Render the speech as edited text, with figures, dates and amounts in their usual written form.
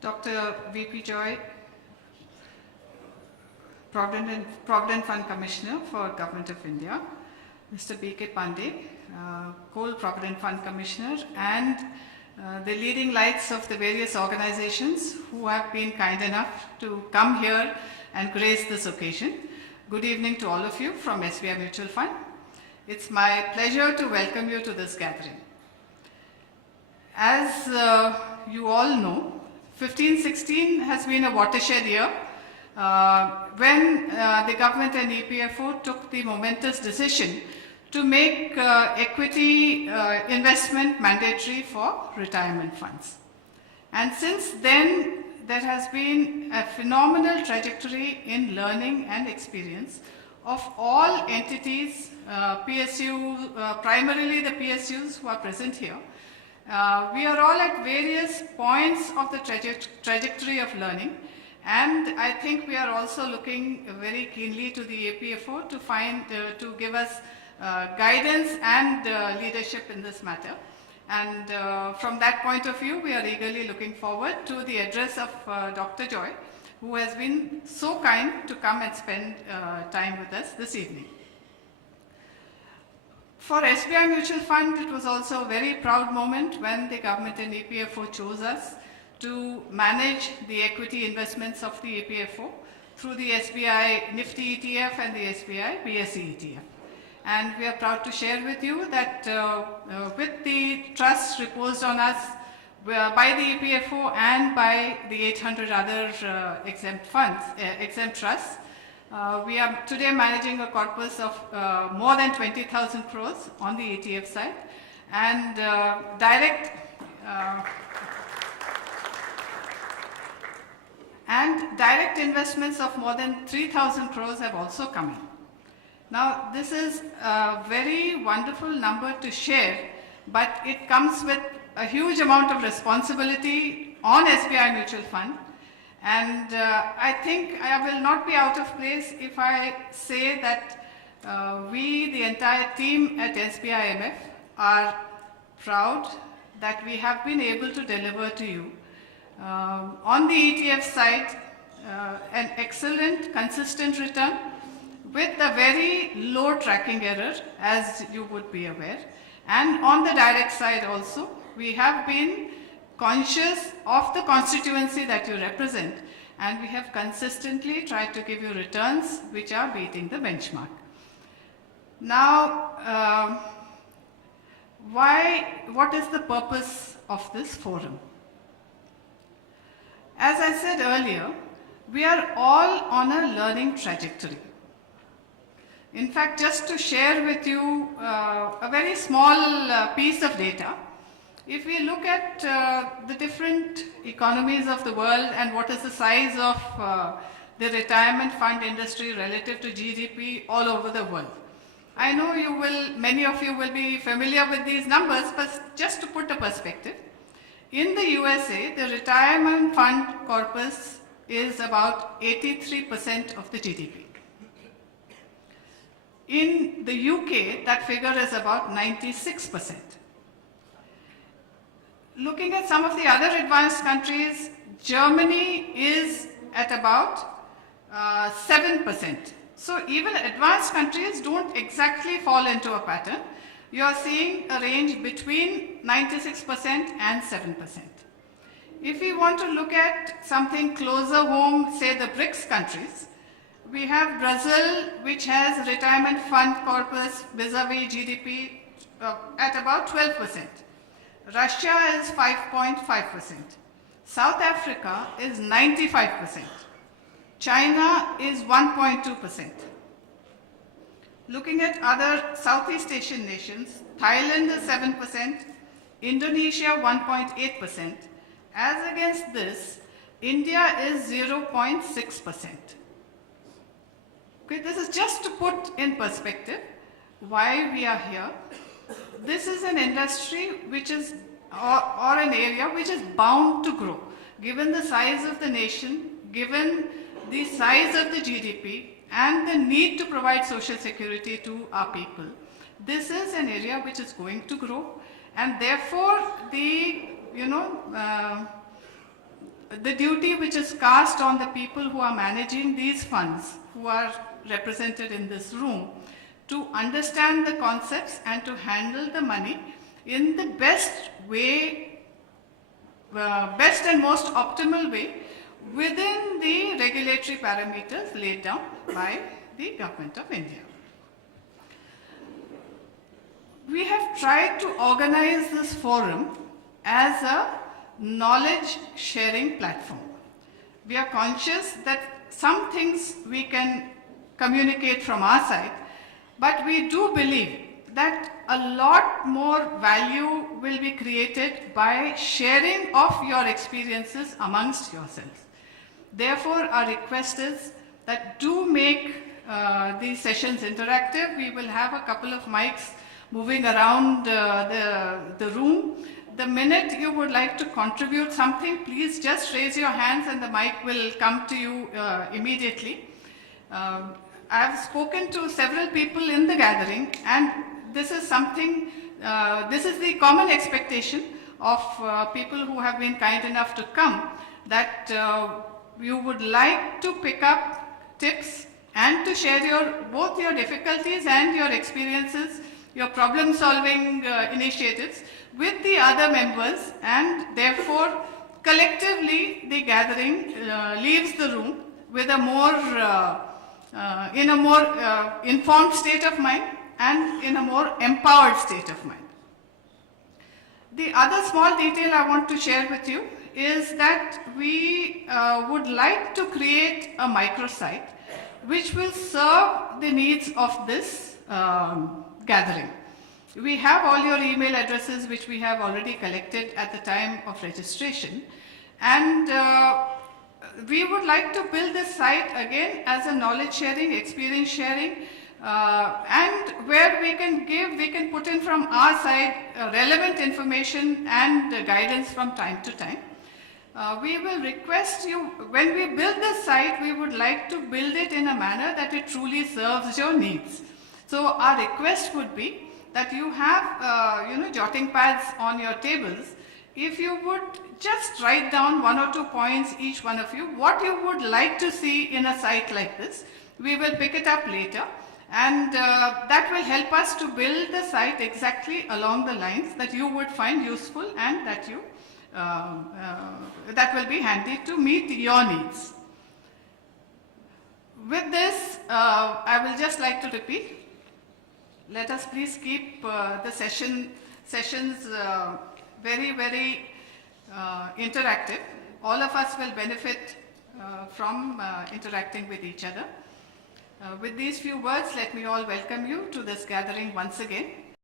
Dr. V.P. Joy, Provident Fund Commissioner for Government of India, Mr. B.K. Pandey, Coal Provident Fund Commissioner, and the leading lights of the various organizations who have been kind enough to come here and grace this occasion. Good evening to all of you from SBI Mutual Fund. It's my pleasure to welcome you to this gathering. As you all know, 15-16 has been a watershed year when the government and EPFO took the momentous decision to make equity investment mandatory for retirement funds. And since then, there has been a phenomenal trajectory in learning and experience of all entities, PSU, primarily the PSUs who are present here. We are all at various points of the trajectory of learning, and I think we are also looking very keenly to the APFO to give us guidance and leadership in this matter. And from that point of view, we are eagerly looking forward to the address of Dr. Joy, who has been so kind to come and spend time with us this evening. For SBI Mutual Fund, it was also a very proud moment when the government and EPFO chose us to manage the equity investments of the EPFO through the SBI Nifty ETF and the SBI BSE ETF. And we are proud to share with you that with the trust reposed on us by the EPFO and by the 800 other exempt trusts, we are today managing a corpus of more than 20,000 crores on the ETF side, and direct investments of more than 3,000 crores have also come in. Now, this is a very wonderful number to share, but it comes with a huge amount of responsibility on SBI Mutual Fund. And I think I will not be out of place if I say that we, the entire team at SBI MF, are proud that we have been able to deliver to you on the ETF side an excellent, consistent return with a very low tracking error, as you would be aware. And on the direct side also, we have been conscious of the constituency that you represent, and we have consistently tried to give you returns which are beating the benchmark. Now, what is the purpose of this forum? As I said earlier, we are all on a learning trajectory. In fact, just to share with you a very small piece of data, if we look at the different economies of the world and what is the size of the retirement fund industry relative to GDP all over the world, I know many of you will be familiar with these numbers, but just to put a perspective, in the USA, the retirement fund corpus is about 83% of the GDP. In the UK, that figure is about 96%. Looking at some of the other advanced countries, Germany is at about 7%. So even advanced countries don't exactly fall into a pattern. You are seeing a range between 96% and 7%. If we want to look at something closer home, say the BRICS countries, we have Brazil, which has retirement fund corpus vis-a-vis GDP at about 12%. Russia is 5.5%. South Africa is 95%. China is 1.2%. Looking at other Southeast Asian nations, Thailand is 7%, Indonesia 1.8%. As against this, India is 0.6%. Okay, this is just to put in perspective why we are here. This is an industry which is, or an area which is bound to grow, given the size of the nation, given the size of the GDP, and the need to provide social security to our people. This is an area which is going to grow, and therefore the duty which is cast on the people who are managing these funds, who are represented in this room, to understand the concepts and to handle the money in the best way, best and most optimal way within the regulatory parameters laid down by the Government of India. We have tried to organize this forum as a knowledge sharing platform. We are conscious that some things we can communicate from our side, but we do believe that a lot more value will be created by sharing of your experiences amongst yourselves. Therefore, our request is that do make these sessions interactive. We will have a couple of mics moving around the room. The minute you would like to contribute something, please just raise your hands and the mic will come to you immediately. I have spoken to several people in the gathering, and this is something, this is the common expectation of people who have been kind enough to come, that you would like to pick up tips and to share both your difficulties and your experiences, your problem solving initiatives with the other members, and therefore collectively the gathering leaves the room with a more in a more informed state of mind and in a more empowered state of mind. The other small detail I want to share with you is that we would like to create a microsite which will serve the needs of this gathering. We have all your email addresses which we have already collected at the time of registration, and we would like to build this site again as a knowledge sharing, experience sharing, and where we can put in from our side relevant information and guidance from time to time. We will request you, when we build this site, we would like to build it in a manner that it truly serves your needs. So our request would be that you have jotting pads on your tables. If you would just write down 1 or 2 points, each one of you, what you would like to see in a site like this. We will pick it up later, and that will help us to build the site exactly along the lines that you would find useful and that you that will be handy to meet your needs. With this, I will just like to repeat, let us please keep the sessions very, very interactive. All of us will benefit from interacting with each other. With these few words, let me all welcome you to this gathering once again.